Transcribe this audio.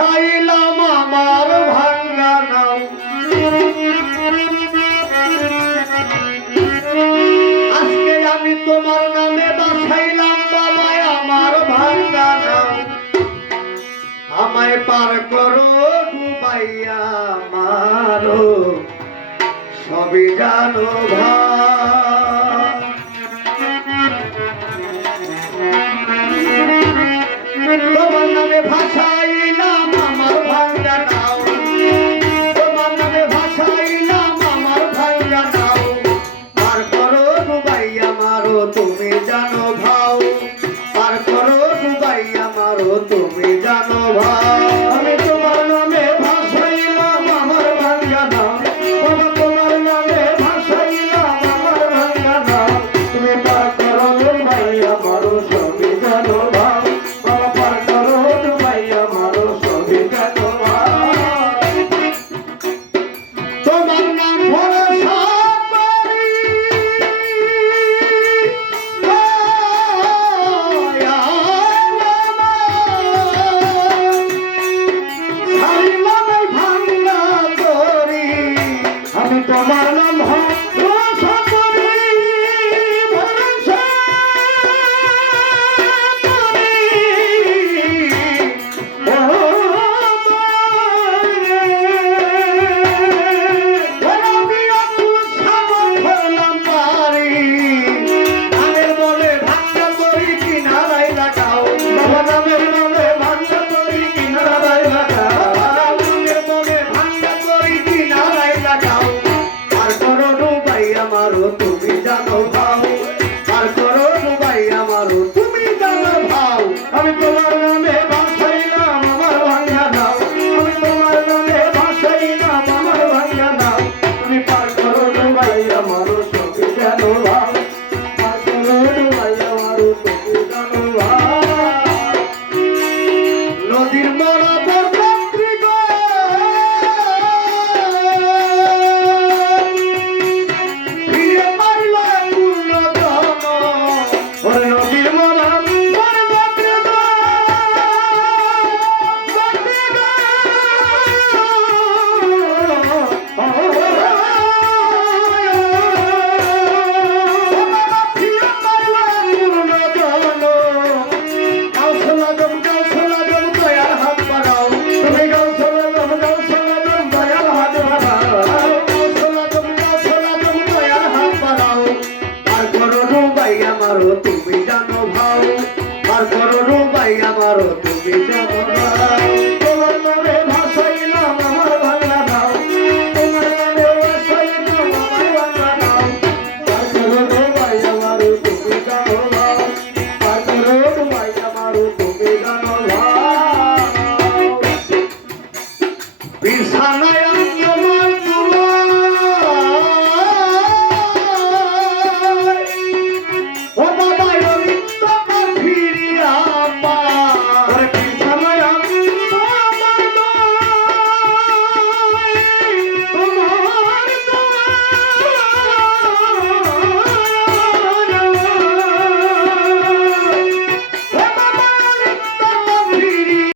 ভাসাইলাম আমার ভাঙ্গা নাও, আজকে আমি তোমার নামে ভাসাইলাম বাবা আমার ভাঙ্গা নাও, আমায় পার করো ডুবাইয়া মারো সবই জানো ভাই। তোমার নামে ভাসাইলাম আমার ভাঙ্গা নাও, তোমার নামে ভাসাইলাম আমার ভাঙ্গা নাও, পার করো ডুবাইয়া মারো তুমি জানো ভাও, পার করো ডুবাইয়া মারো তুমি জানো ভাও। আমি তোমার নামে ভাসাইলাম আমার ভাঙ্গা নাও, বাবা তোমার নামে ভাসাইলাম আমার ভাঙ্গা নাও, তুমি পার করো ডুবাইয়া মারো সবই জানো ভাও, বাবা পার করো ডুবাইয়া মারো সবই জানো ভাও। তোমার নাম ভরসা করি আমি তোমার নাম ভরসা করি, ভরসা করি, আমি অকুল সামর্থ্যলাম পারি, নামের বলে ভাঙ্গা করি কিনারায় লাগাও, বাবা নামের বলে ভাঙ্গা করি কিনারায় লাগাও, নামের বলে ভাঙ্গা করি কিনারায় লাগাও, পার করো ডুবাই আমারও তুমি জানো ভাও, পার করো ডুবাই আমারও তুমি জানো ভাও। আমি তোমার নামে ভাসাইলাম আমার ভাঙ্গা নাও, আমি তোমার নামে ভাসাইলাম আমার ভাঙ্গা নাও, তুমি পার করো ডুবাই আমারও তুমি জানো ভাও, পার করো ডুবাই আমারও তুমি জানো ভাও। নদীর মরা